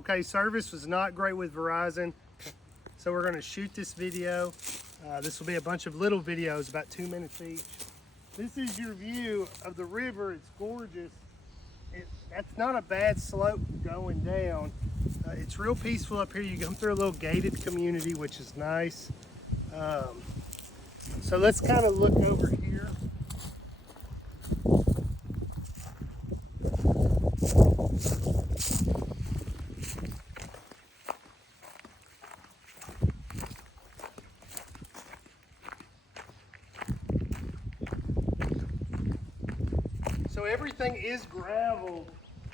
Okay, service was not great with Verizon, so we're gonna shoot this video. This will be a bunch of little videos, about 2 minutes each. This is your view of the river. It's gorgeous. That's not a bad slope going down. It's real peaceful up here. You come through a little gated community, which is nice. So let's kind of look over here. So everything is gravel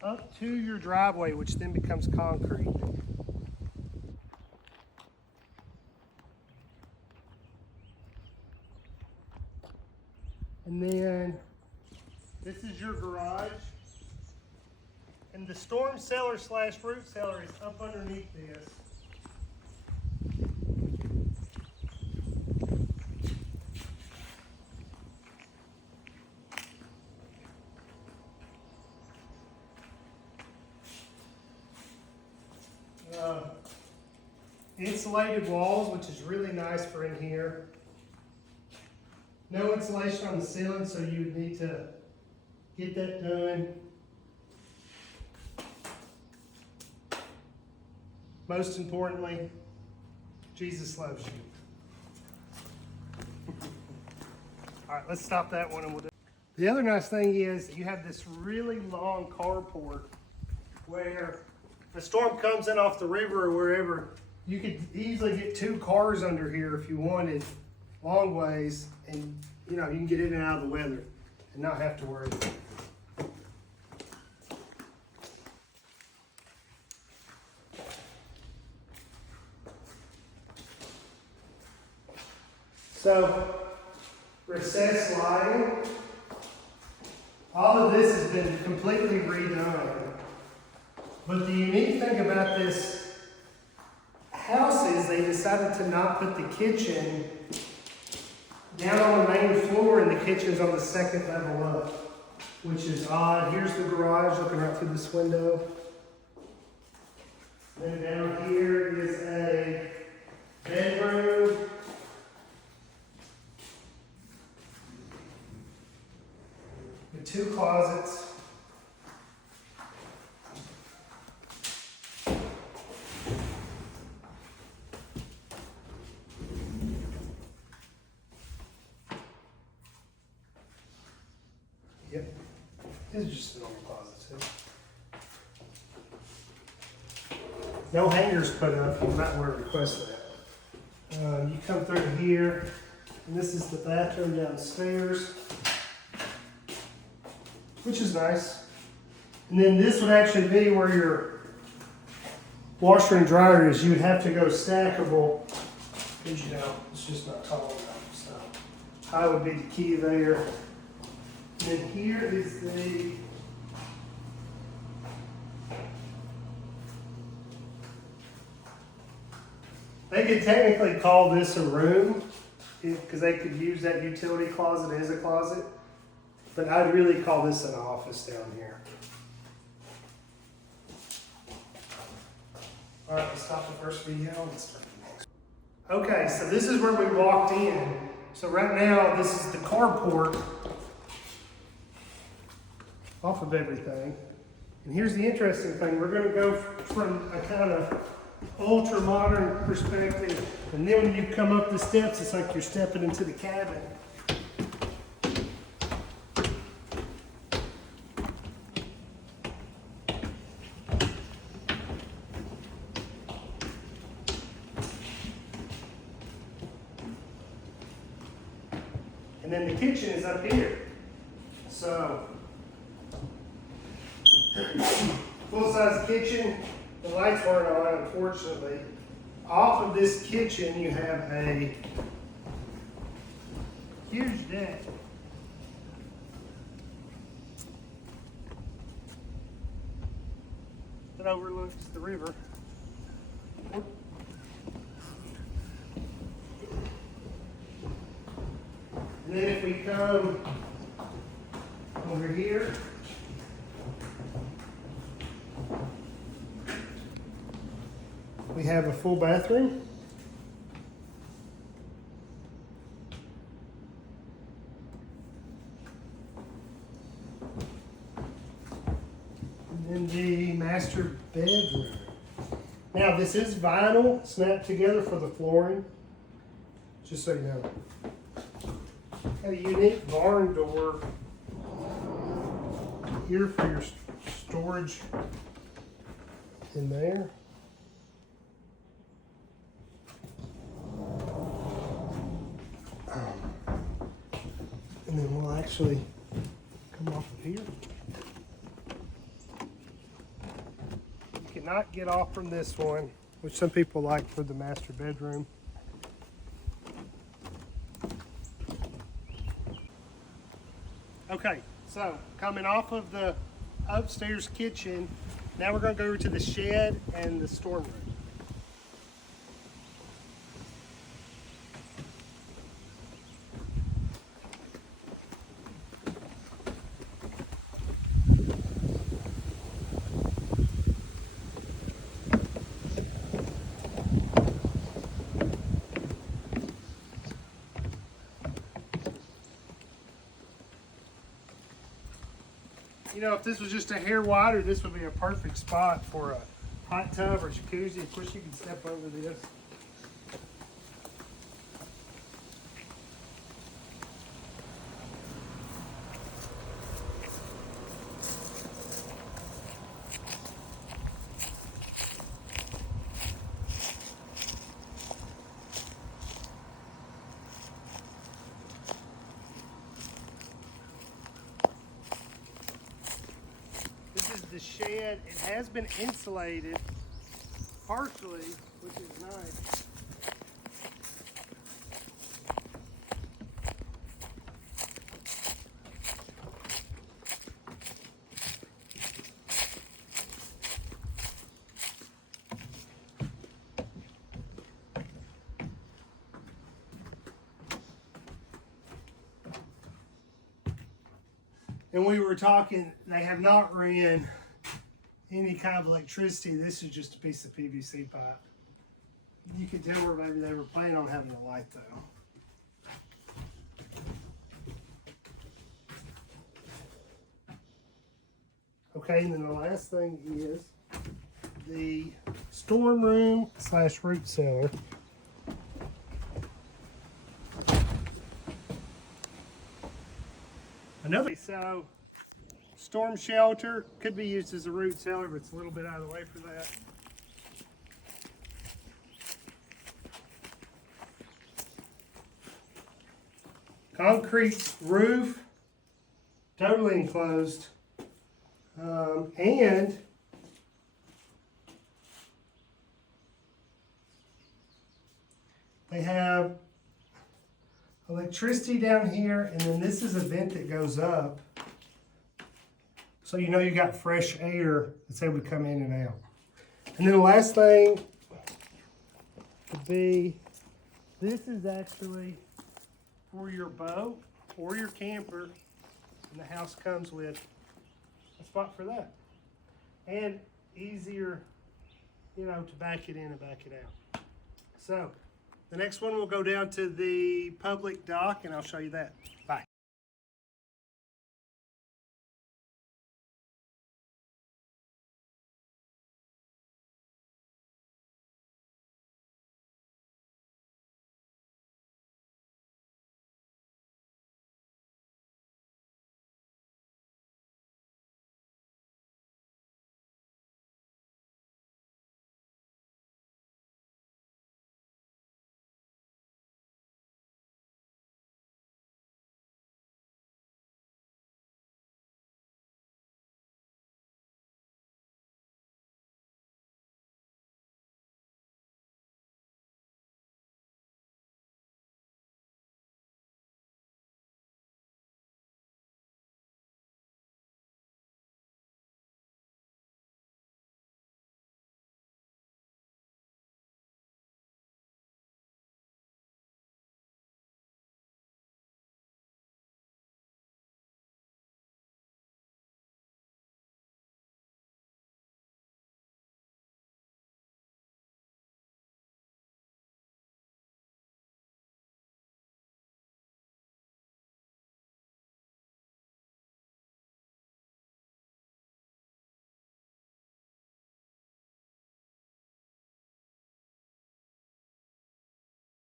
up to your driveway, which then becomes concrete. And then this is your garage. And the storm cellar slash root cellar is up underneath this. Insulated walls, which is really nice for in here. No insulation on the ceiling, so you would need to get that done. Most importantly, Jesus loves you. All right, let's stop that one and we'll do. The other nice thing is you have this really long carport where if a storm comes in off the river or wherever, you could easily get 2 cars under here if you wanted, long ways, and you can get in and out of the weather and not have to worry. So, recessed lighting. All of this has been completely redone. But the unique thing about this house is they decided to not put the kitchen down on the main floor, and the kitchen's on the second level up, which is odd. Here's the garage looking right through this window. Then down here is a bedroom. With 2 closets. Yep, this is just a normal closet too. No hangers put up, you might want to request that. You come through here, and this is the bathroom downstairs, which is nice. And then this would actually be where your washer and dryer is. You would have to go stackable, because it's just not tall enough. So high would be the key there. And then here is they could technically call this a room, because they could use that utility closet as a closet, but I'd really call this an office down here. All right, let's stop the first video and let's start the next. Okay, so this is where we walked in. So right now, this is the carport off of everything. And here's the interesting thing. We're going to go from a kind of ultra modern perspective, and then when you come up the steps, it's like you're stepping into the cabin. And then the kitchen is up here. So full-size kitchen. The lights weren't on, unfortunately. Off of this kitchen, you have a huge deck. That overlooks the river. And then if we come over here, we have a full bathroom. And then the master bedroom. Now this is vinyl snapped together for the flooring, just so you know. Got a unique barn door here for your storage in there. And then we'll actually come off of here. You cannot get off from this one, which some people like for the master bedroom. Okay, so coming off of the upstairs kitchen, now we're going to go over to the shed and the storm room. You know, if this was just a hair wider, this would be a perfect spot for a hot tub or jacuzzi. Of course, you can step over this. This is the shed. It has been insulated partially, which is nice. And we were talking, they have not ran any kind of electricity. This is just a piece of PVC pipe. You can tell where maybe they were planning on having a light though. Okay, and then the last thing is the storm room / root cellar. So storm shelter could be used as a root cellar, but it's a little bit out of the way for that. Concrete roof, totally enclosed, and they have electricity down here, and then this is a vent that goes up. So you know you got fresh air that's able to come in and out. And then the last thing would be, this is actually for your boat or your camper, and the house comes with a spot for that. And easier, you know, to back it in and back it out. So the next one will go down to the public dock, and I'll show you that. Bye.